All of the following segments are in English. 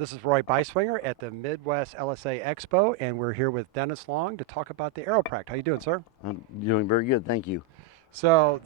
This is Roy Beiswinger at the Midwest LSA Expo, and we're here with Dennis Long to talk about the Aeroprakt. How you doing, sir? I'm doing very good, thank you. So,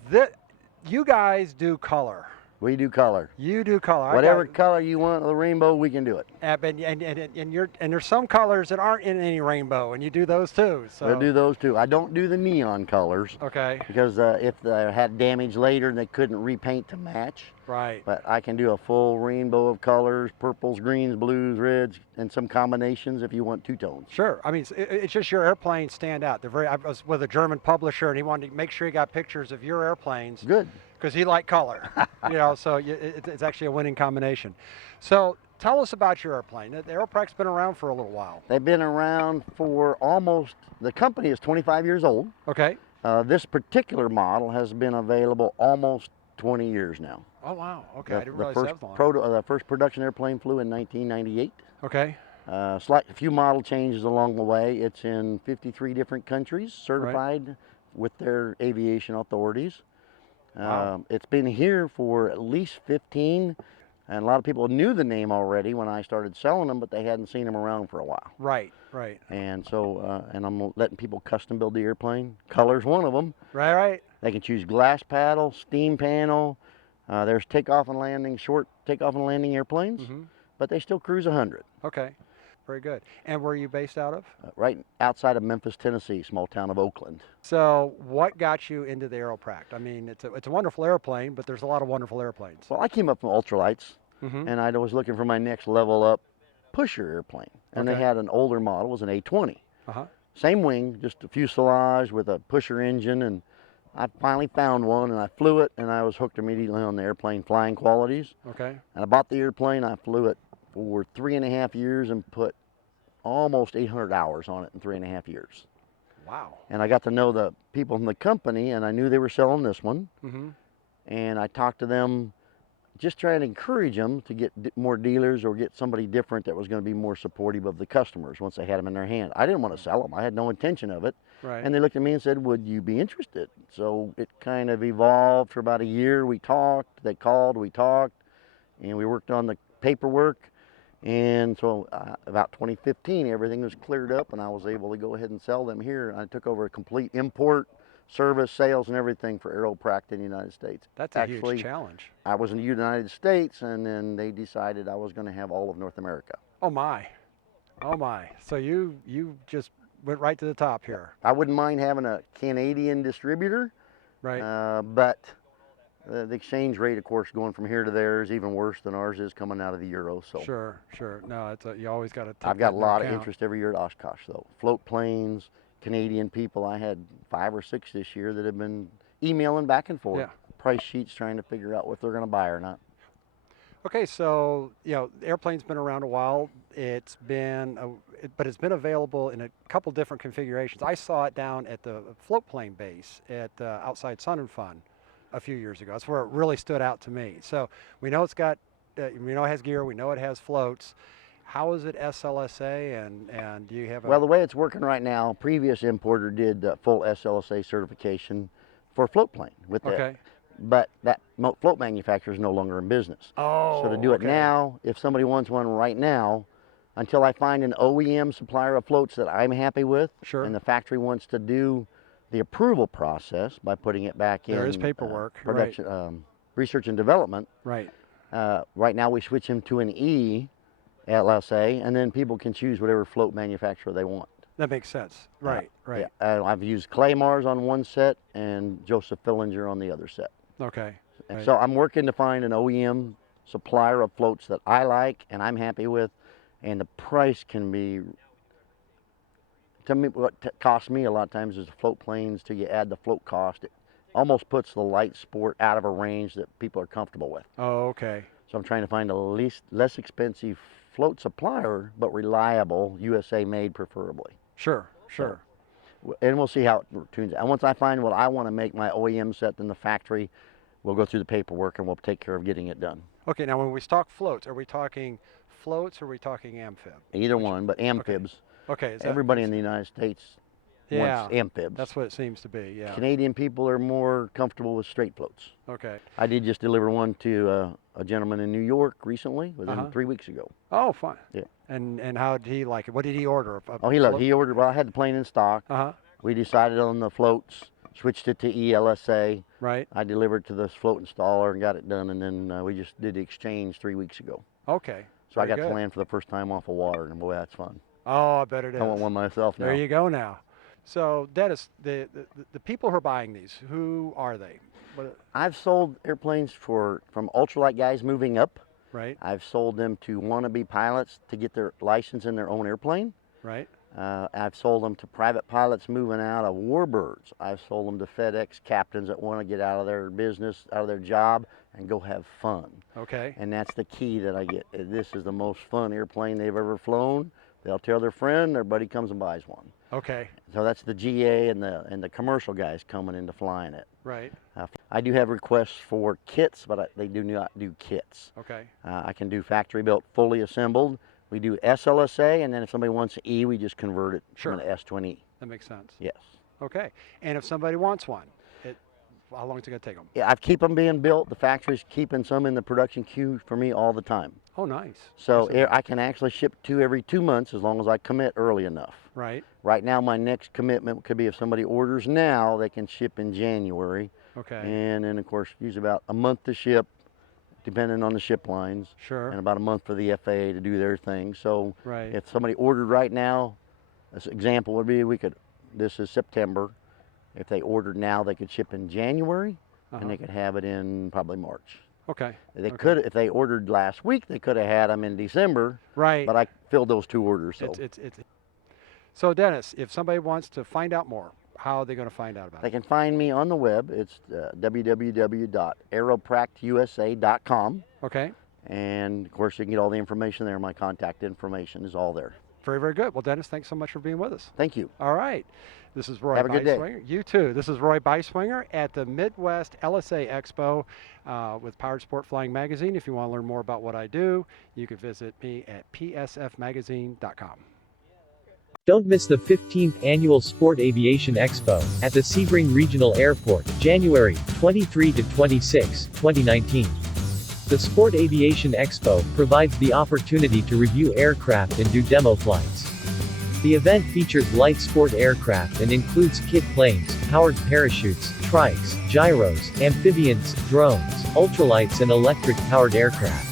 you guys do color. We do color. You do color. Whatever color you want of the rainbow, we can do it. And there's some colors that aren't in any rainbow, and you do those too. So We'll do those too. I don't do the neon colors. Okay. Because if they had damage later, they couldn't repaint to match. Right. But I can do a full rainbow of colors: purples, greens, blues, reds, and some combinations if you want two tones. Sure. I mean, it's just your airplanes stand out. I was with a German publisher, and he wanted to make sure he got pictures of your airplanes. Good. Because he liked color, so it's actually a winning combination. So tell us about your airplane. The Aeroprakt's been around for a little while. They've been around for the company is 25 years old. Okay. This particular model has been available almost 20 years now. Oh, wow. Okay, I didn't realize that was long. The first production airplane flew in 1998. Okay. A few model changes along the way. It's in 53 different countries, certified with their aviation authorities. Wow. It's been here for at least 15, and a lot of people knew the name already when I started selling them, but they hadn't seen them around for a while. Right, right. And so, and I'm letting people custom build the airplane. Color's one of them. Right, right. They can choose glass paddle, steam panel. There's takeoff and landing, short takeoff and landing airplanes, but they still cruise 100. Okay, very good. And where are you based out of? Right outside of Memphis, Tennessee, small town of Oakland. So what got you into the Aeroprakt? I mean, it's a wonderful airplane, but there's a lot of wonderful airplanes. Well, I came up from ultralights, and I was looking for my next level up pusher airplane. And they had an older model, it was an A20. Same wing, just a fuselage with a pusher engine, and I finally found one, and I flew it, and I was hooked immediately on the airplane flying qualities. Okay. And I bought the airplane, I flew it for 3.5 years and put almost 800 hours on it in 3.5 years. Wow. And I got to know the people from the company, and I knew they were selling this one. And I talked to them, just trying to encourage them to get more dealers or get somebody different that was going to be more supportive of the customers once they had them in their hand. I didn't want to sell them. I had no intention of it. Right. And they looked at me and said, would you be interested? So it kind of evolved for about a year. We talked, they called, we talked, and we worked on the paperwork. And so about 2015, everything was cleared up, and I was able to go ahead and sell them here. I took over a complete import, service, sales, and everything for Aeroprakt in the United States. That's a huge challenge. I was in the United States, and then they decided I was going to have all of North America. Oh my, oh my! So you just went right to the top here. I wouldn't mind having a Canadian distributor, right? But the exchange rate, of course, going from here to there is even worse than ours is coming out of the euro. So sure. No, you always got to. I've got a lot of interest every year at Oshkosh, though. Float planes, Canadian people. I had 5 or 6 this year that have been emailing back and forth, price sheets, trying to figure out what they're going to buy or not. Okay, so the airplane's been around a while. It's been available in a couple different configurations. I saw it down at the float plane base at outside Sun and Fun a few years ago. That's where it really stood out to me. So we know it's got, we know it has gear. We know it has floats. How is it SLSA, and do you have Well, the way it's working right now, previous importer did full SLSA certification for float plane with that. But that float manufacturer is no longer in business. Oh, so to do it now, if somebody wants one right now, until I find an OEM supplier of floats that I'm happy with, and the factory wants to do the approval process by putting it back in. There is paperwork. Production, research and development. Right. Right now we switch them to an E LSA, and then people can choose whatever float manufacturer they want. That makes sense. Right, right. Yeah. I've used Claymars on one set and Joseph Fillinger on the other set. Okay. And so I'm working to find an OEM supplier of floats that I like and I'm happy with, and the price can be, to me, what costs me a lot of times is the float planes. Till you add the float cost, it almost puts the light sport out of a range that people are comfortable with. Oh, okay. So I'm trying to find a less expensive float supplier, but reliable, USA made preferably. Sure, sure. So, and we'll see how it tunes out. And once I find what I want to make my OEM set in the factory, we'll go through the paperwork and we'll take care of getting it done. Okay, now when we talk floats, are we talking floats or are we talking amphib? Either one, but amphibs. Okay. Everybody in the United States Yeah, wants amphibs. that's what it seems to be. Yeah. Canadian people are more comfortable with straight floats. Okay. I did just deliver one to a gentleman in New York recently, within 3 weeks ago. Oh, fine. Yeah. And how did he like it? What did he order? Oh, he loved. He ordered. Well, I had the plane in stock. We decided on the floats, switched it to ELSA. Right. I delivered to the float installer and got it done, and then we just did the exchange 3 weeks ago. Okay. So I Very got good. to land for the first time off of water, and boy, that's fun. Oh, I bet it is. I want one myself now. There you go now. So, Dennis, the people who are buying these, who are they? I've sold airplanes from ultralight guys moving up. Right. I've sold them to wannabe pilots to get their license in their own airplane. Right. I've sold them to private pilots moving out of warbirds. I've sold them to FedEx captains that want to get out of their business, out of their job, and go have fun. Okay. And that's the key that I get. This is the most fun airplane they've ever flown. They'll tell their friend, their buddy comes and buys one. Okay. So that's the GA and the commercial guys coming into flying it. Right. I do have requests for kits, but they do not do kits. Okay. I can do factory built, fully assembled. We do SLSA, and then if somebody wants E, we just convert it from an S to an E. That makes sense. Yes. Okay. And if somebody wants one, how long is it going to take them? Yeah, I keep them being built. The factory's keeping some in the production queue for me all the time. Oh, nice. So I can actually ship 2 every 2 months as long as I commit early enough. Right. Right now, my next commitment could be if somebody orders now, they can ship in January. Okay. And then, of course, use about a month to ship, depending on the ship lines. Sure. And about a month for the FAA to do their thing. So right. if somebody ordered right now, an example would be this is September. If they ordered now, they could ship in January, and they could have it in probably March. Okay. They could, if they ordered last week, they could have had them in December. Right. But I filled those 2 orders. So. So Dennis, if somebody wants to find out more, how are they going to find out about it? They can find me on the web. It's www.aeropractusa.com. Okay. And of course, you can get all the information there. My contact information is all there. Very, very good. Well, Dennis, thanks so much for being with us. Thank you. All right. This is Roy Have a good day. Beiswinger. You too. This is Roy Beiswinger at the Midwest LSA Expo with Powered Sport Flying Magazine. If you want to learn more about what I do, you can visit me at psfmagazine.com. Don't miss the 15th Annual Sport Aviation Expo at the Sebring Regional Airport, January 23 to 26, 2019. The Sport Aviation Expo provides the opportunity to review aircraft and do demo flights. The event features light sport aircraft and includes kit planes, powered parachutes, trikes, gyros, amphibians, drones, ultralights and electric-powered aircraft.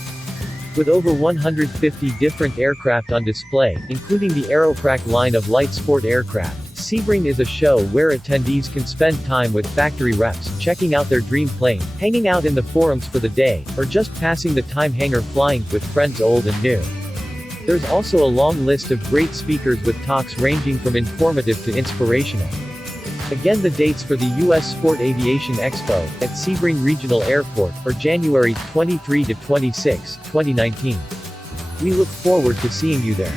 With over 150 different aircraft on display, including the Aeroprakt line of light sport aircraft, Sebring is a show where attendees can spend time with factory reps, checking out their dream plane, hanging out in the forums for the day, or just passing the time hangar flying with friends old and new. There's also a long list of great speakers with talks ranging from informative to inspirational. Again, the dates for the U.S. Sport Aviation Expo at Sebring Regional Airport are January 23 to 26, 2019. We look forward to seeing you there.